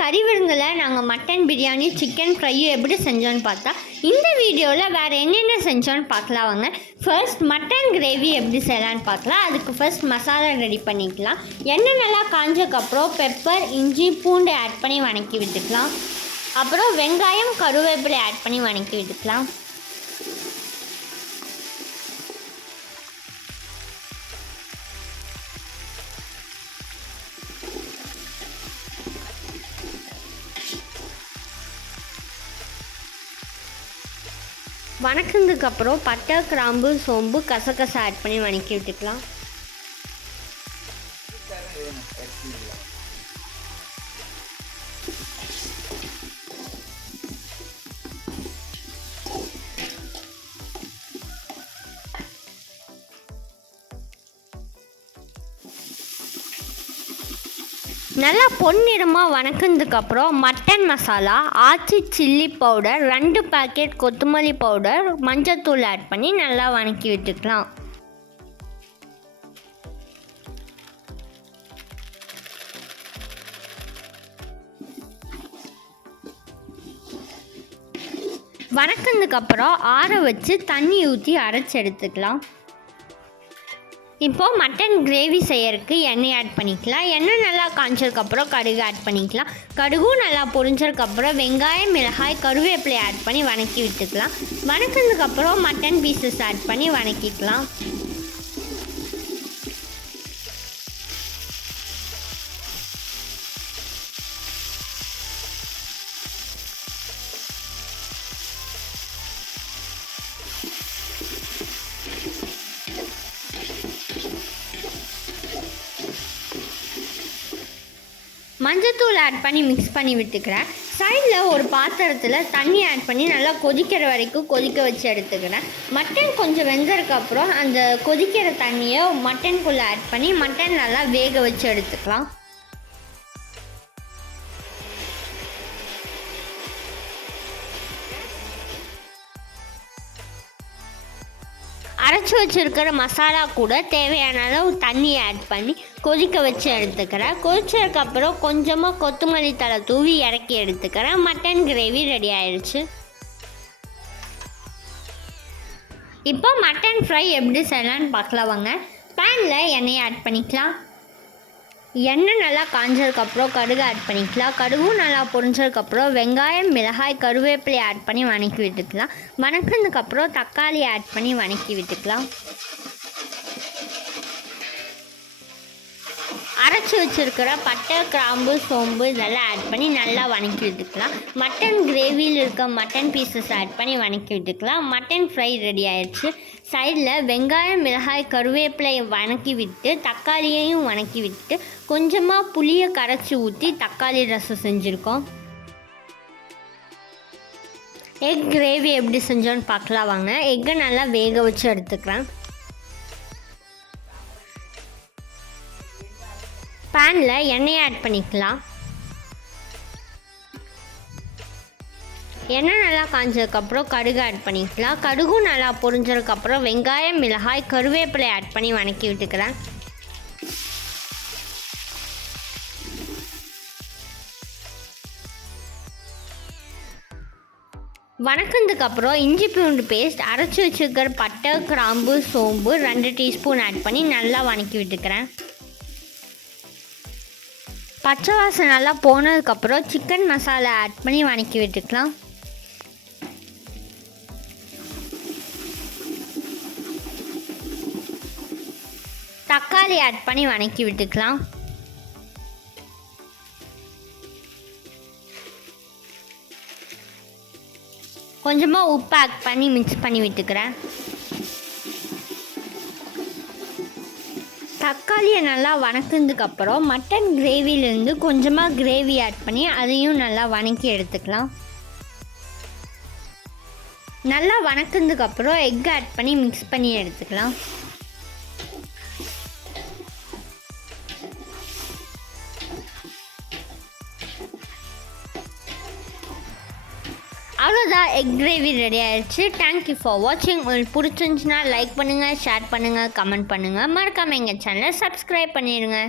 கறி விருந்தில் நாங்கள் மட்டன் பிரியாணி சிக்கன் ஃப்ரையும் எப்படி செஞ்சோன்னு பார்த்தா இந்த வீடியோவில் வேறு என்னென்ன செஞ்சோன்னு பார்க்கலாம் வாங்க. ஃபர்ஸ்ட் மட்டன் கிரேவி எப்படி செய்யலான்னு பார்க்கலாம். அதுக்கு ஃபர்ஸ்ட் மசாலா ரெடி பண்ணிக்கலாம். எண்ணெய் நல்லா காஞ்சக்கப்புறம் பெப்பர் இஞ்சி பூண்டு ஆட் பண்ணி வணக்கி விட்டுக்கலாம். அப்புறம் வெங்காயம் கருவேப்பிலை ஆட் பண்ணி வணக்கி விட்டுக்கலாம். வணக்கினதுக்கப்புறம் பட்டை கிராம்பு சோம்பு கசகசா ஆட் பண்ணி வணக்கி விட்டுக்கலாம். நல்லா பொன்னிறமாக வணக்கினதுக்கப்புறம் மட்டன் மசாலா, ஆச்சி சில்லி பவுடர், 2 பேக்கெட் கொத்தமல்லி பவுடர், மஞ்சத்தூள் ஆட் பண்ணி நல்லா வணக்கி விட்டுக்கலாம். வணக்கினதுக்கப்புறம் ஆற வச்சு தண்ணி ஊற்றி அரைச்சி எடுத்துக்கலாம். இப்போது மட்டன் கிரேவி செய்யறதுக்கு எண்ணெய் ஆட் பண்ணிக்கலாம். எண்ணெய் நல்லா காய்ச்சதுக்கப்புறம் கடுகு ஆட் பண்ணிக்கலாம். கடுகும் நல்லா பொரிஞ்சதுக்கப்புறம் வெங்காயம் மிளகாய் கருவேப்பிலை ஆட் பண்ணி வணக்கி விட்டுக்கலாம். வணக்கினதுக்கப்புறம் மட்டன் பீசஸ் ஆட் பண்ணி வணக்கிக்கலாம். மஞ்சத்தூள் ஆட் பண்ணி மிக்ஸ் பண்ணி விட்டுக்கிறேன். சைடில் ஒரு பாத்திரத்தில் தண்ணி ஆட் பண்ணி நல்லா கொதிக்கிற வரைக்கும் கொதிக்க வச்சு எடுத்துக்கிறேன். மட்டன் கொஞ்சம் வெந்ததுக்கப்புறம் அந்த கொதிக்கிற தண்ணியை மட்டனுக்குள்ளே ஆட் பண்ணி மட்டன் நல்லா வேக வச்சு எடுத்துக்கலாம். அரைச்சி வச்சுருக்கிற மசாலா கூட தேவையான அளவு தண்ணி ஆட் பண்ணி கொதிக்க வச்சு எடுத்துக்கிறேன். கொதிச்சதுக்கப்புறம் கொஞ்சமாக கொத்தமல்லி தழை தூவி இறக்கி எடுத்துக்கிறேன். மட்டன் கிரேவி ரெடி ஆயிடுச்சு. இப்போ மட்டன் ஃப்ரை எப்படி செய்யலான்னு பார்க்கலாம் வாங்க. பேனில் எண்ணெயை ஆட் பண்ணிக்கலாம். எண்ணெய் நல்லா காஞ்சதுக்கப்புறம் கடுகு ஆட் பண்ணிக்கலாம். கடுகும் நல்லா பொரிஞ்சதுக்கப்புறம் வெங்காயம் மிளகாய் கருவேப்பிலை ஆட் பண்ணி வணக்கி விட்டுக்கலாம். வணக்கினதுக்கப்புறம் தக்காளி ஆட் பண்ணி வணக்கி விட்டுக்கலாம். அரைச்சி வச்சுருக்கிற பட்டை கிராம்பு சோம்பு இதெல்லாம் ஆட் பண்ணி நல்லா வணக்கி விட்டுக்கலாம். மட்டன் கிரேவியில் இருக்க மட்டன் பீசஸ் ஆட் பண்ணி வணக்கி விட்டுக்கலாம். மட்டன் ஃப்ரை ரெடி ஆயிடுச்சு. சைடில் வெங்காயம் மிளகாய் கருவேப்பிலை வணக்கி விட்டு தக்காளியையும் வணக்கி விட்டு கொஞ்சமாக புளியை கரைச்சி ஊற்றி தக்காளி ரசம் செஞ்சுருக்கோம். எக் கிரேவி எப்படி செஞ்சோன்னு பார்க்கலாம் வாங்க. எக்கை நல்லா வேக வச்சு எடுத்துக்கிறேன். பேனில் எண்ணெய் ஆட் பண்ணிக்கலாம். எண்ணெய் நல்லா காஞ்சதுக்கப்புறம் கடுகு ஆட் பண்ணிக்கலாம். கடுகும் நல்லா பொரிஞ்சதுக்கப்புறம் வெங்காயம் மிளகாய் கருவேப்பிலை ஆட் பண்ணி வணக்கி விட்டுக்கிறேன். வணக்கினதுக்கப்புறம் இஞ்சி பூண்டு பேஸ்ட் அரைச்சி வச்சுருக்கிற பட்டை கிராம்பு சோம்பு 2 டீஸ்பூன் ஆட் பண்ணி நல்லா வணக்கி விட்டுக்கிறேன். பச்சை வாசனை நல்லா போனதுக்கப்புறம் சிக்கன் மசாலா ஆட் பண்ணி வணக்கி விட்டுக்கலாம். தக்காளி ஆட் பண்ணி வணக்கி விட்டுக்கலாம். கொஞ்சமாக உப்பு ஆட் பண்ணி மிக்ஸ் பண்ணி விட்டுக்கிறேன். தக்காளியை நல்லா வணக்கினதுக்கப்புறம் மட்டன் கிரேவிலேருந்து கொஞ்சமாக கிரேவி ஆட் பண்ணி அதையும் நல்லா வணக்கி எடுத்துக்கலாம். நல்லா வணக்கினதுக்கப்புறம் எக் ஆட் பண்ணி மிக்ஸ் பண்ணி எடுத்துக்கலாம். அவ்வளோதான், எக் கிரேவி ரெடி ஆயிடுச்சு. தேங்க்யூ ஃபார் வாட்சிங். உங்களுக்கு பிடிச்சிருந்துச்சுன்னா லைக் பண்ணுங்கள், ஷேர் பண்ணுங்கள், கமெண்ட் பண்ணுங்கள். மறக்காமல் எங்கள் சேனலை சப்ஸ்கிரைப் பண்ணிடுங்க.